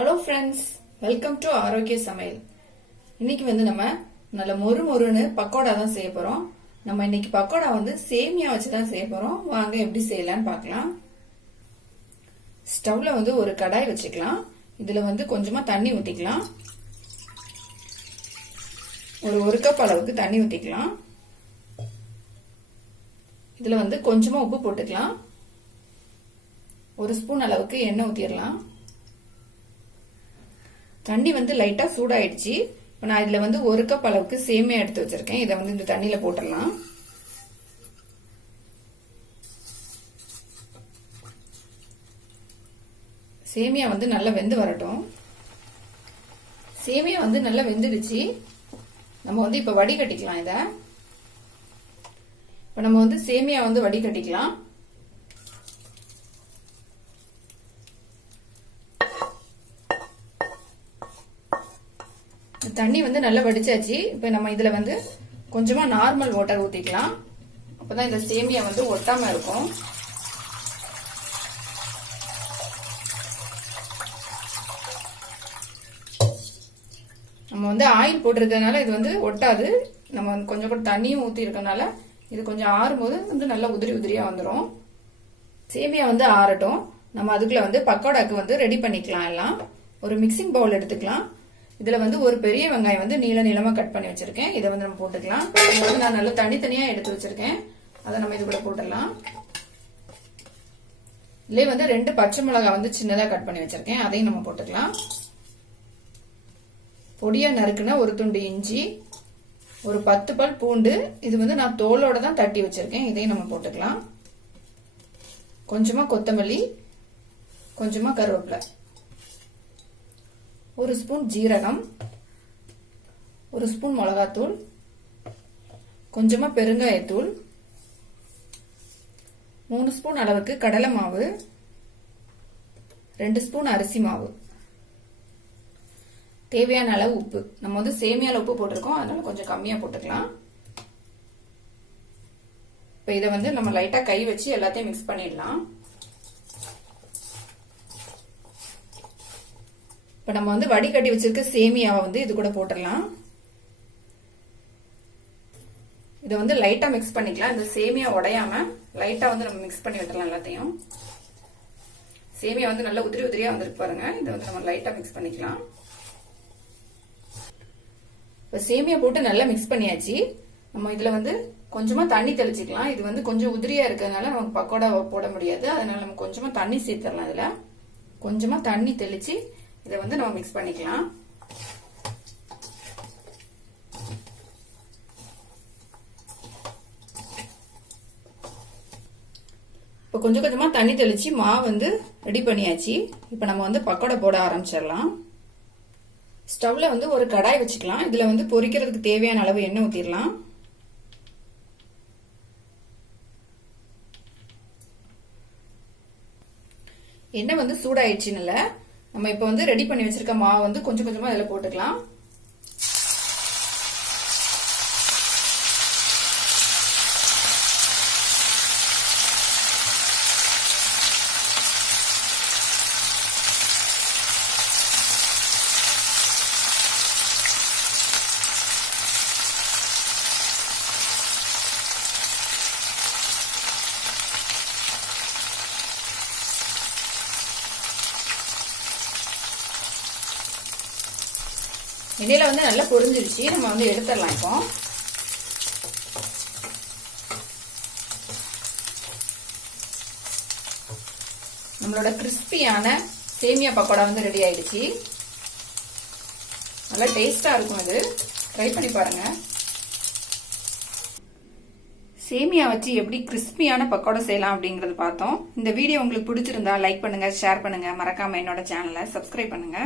Hello friends, welcome to ஆரோக்கிய சமையல். இன்னைக்கு நம்ம நல்ல மொறு மொறுன்னு பக்கோடா தான் செய்ய போறோம். நம்ம இன்னைக்கு பக்கோடா சேமியா வச்சு தான் செய்ய போறோம். வாங்க எப்படி செய்யலாம்னு பார்க்கலாம். ஸ்டவ்ல ஒரு கடாய் வச்சுக்கலாம். இதுல கொஞ்சமா தண்ணி ஊத்திக்கலாம். ஒரு கப் அளவுக்கு தண்ணி ஊத்திக்கலாம். இதுல கொஞ்சமா உப்பு போட்டுக்கலாம். ஒரு ஸ்பூன் அளவுக்கு எண்ணெய் ஊத்திடலாம். தண்ணி லைட்டா சூடாயிடுச்சு. இப்போ நான் இதுல ஒரு கப் அளவுக்கு சேமியா எடுத்து வச்சிருக்கேன். இதை இந்த தண்ணியில போட்டுடலாம். சேமியா நல்லா வெந்து வரட்டும். சேமியா நல்லா வெந்துடுச்சு. நம்ம இப்ப வடிகட்டிக்கலாம். இத இப்ப நம்ம சேமியா வடிகட்டிக்கலாம். தண்ணி நல்லா வடிச்சாச்சு. இப்ப நம்ம இதுல கொஞ்சமா நார்மல் வாட்டர் ஊத்திக்கலாம். அப்பதான் இந்த சேமியா ஒட்டாம இருக்கும். நம்ம ஆயில் போட்டிருக்கிறதுனால இது ஒட்டாது. நம்ம கொஞ்சம் கூட தண்ணியும் ஊத்தி இருக்கனால இது கொஞ்சம் ஆறும்போது நல்லா உதிரி உதிரியா வந்துடும். சேமியா ஆறட்டும். நம்ம அதுக்குள்ள பக்கோடாக்கு ரெடி பண்ணிக்கலாம். எல்லாம் ஒரு மிக்சிங் பவுல் எடுத்துக்கலாம். இதுல ஒரு பெரிய வெங்காயம் நீள நீளமா கட் பண்ணி வச்சிருக்கேன். இதை நம்ம போட்டுக்கலாம். நான் நல்லா தனித்தனியா எடுத்து வச்சிருக்கேன். அதை நம்ம இது கூட போட்டுடலாம். இதுலயே 2 பச்சை மிளகாய் சின்னதா கட் பண்ணி வச்சிருக்கேன். அதையும் நம்ம போட்டுக்கலாம். பொடியா நறுக்குன ஒரு துண்டு இஞ்சி, ஒரு 10 பல் பூண்டு. இது நான் தோலோட தான் தட்டி வச்சிருக்கேன். இதையும் நம்ம போட்டுக்கலாம். கொஞ்சமா கொத்தமல்லி, கொஞ்சமா கருவேப்பிலை, ஒரு ஸ்பூன் ஜீரகம், ஒரு ஸ்பூன் மிளகாத்தூள், கொஞ்சமா பெருங்காயத்தூள், 3 ஸ்பூன் அளவுக்கு கடலை மாவு, 2 ஸ்பூன் அரிசி மாவு, தேவையான அளவு உப்பு. நம்ம சேமியால உப்பு போட்டிருக்கோம், அதனால கொஞ்சம் கம்மியா போட்டுக்கலாம். இப்ப இதை நம்ம லைட்டா கை வச்சு எல்லாத்தையும் மிக்ஸ் பண்ணிடலாம். இப்ப நம்ம வடிகட்டி வச்சிருக்க சேமியாவை இது கூட போட்டுடலாம். இதை லைட்டா மிக்ஸ் பண்ணிக்கலாம். இந்த சேமியா உடையாம லைட்டா நம்ம மிக்ஸ் பண்ணி விட்டுறலாம் எல்லாத்தையும். சேமியா நல்லா உதிரி உதிரியா வந்துருக்கு பாருங்க. இதை நம்ம லைட்டா மிக்ஸ் பண்ணிக்கலாம். இப்ப சேமியா போட்டு நல்லா மிக்ஸ் பண்ணியாச்சு. நம்ம இதுல கொஞ்சமா தண்ணி தெளிச்சுக்கலாம். இது கொஞ்சம் உதிரியா இருக்கிறதுனால நமக்கு பக்கோடா போட முடியாது. அதனால நம்ம கொஞ்சமா தண்ணி சேர்த்துடலாம். இதுல கொஞ்சமா தண்ணி தெளிச்சு இதை நம்ம மிக்ஸ் பண்ணிக்கலாம். இப்ப கொஞ்சம் கொஞ்சமா தண்ணி தெளிச்சு மாவு ரெடி பண்ணியாச்சு. இப்ப நம்ம பக்கோடா போட ஆரம்பிச்சிடலாம். ஸ்டவ்ல ஒரு கடாய் வச்சுக்கலாம். இதுல பொரிக்கிறதுக்கு தேவையான அளவு எண்ணெய் ஊத்திடலாம். எண்ணெய் சூடாயிடுச்சுன்னு நம்ம இப்ப ரெடி பண்ணி வச்சிருக்க மாவு கொஞ்சம் கொஞ்சமா இதுல போட்டுக்கலாம். எண்ணெயில நல்லா பொரிஞ்சிருச்சு. நம்ம எடுத்துடலாம். இப்போ நம்மளோட கிறிஸ்பியான சேமியா பக்கோடா ரெடி ஆயிடுச்சு. நல்லா டேஸ்டா இருக்கும். இது ட்ரை பண்ணி பாருங்க. சேமியா வச்சு எப்படி கிறிஸ்பியான பக்கோடா செய்யலாம் அப்படிங்கறது பார்த்தோம். இந்த வீடியோ உங்களுக்கு பிடிச்சிருந்தா லைக் பண்ணுங்க, ஷேர் பண்ணுங்க. மறக்காம என்னோட சேனலை சப்ஸ்கிரைப் பண்ணுங்க.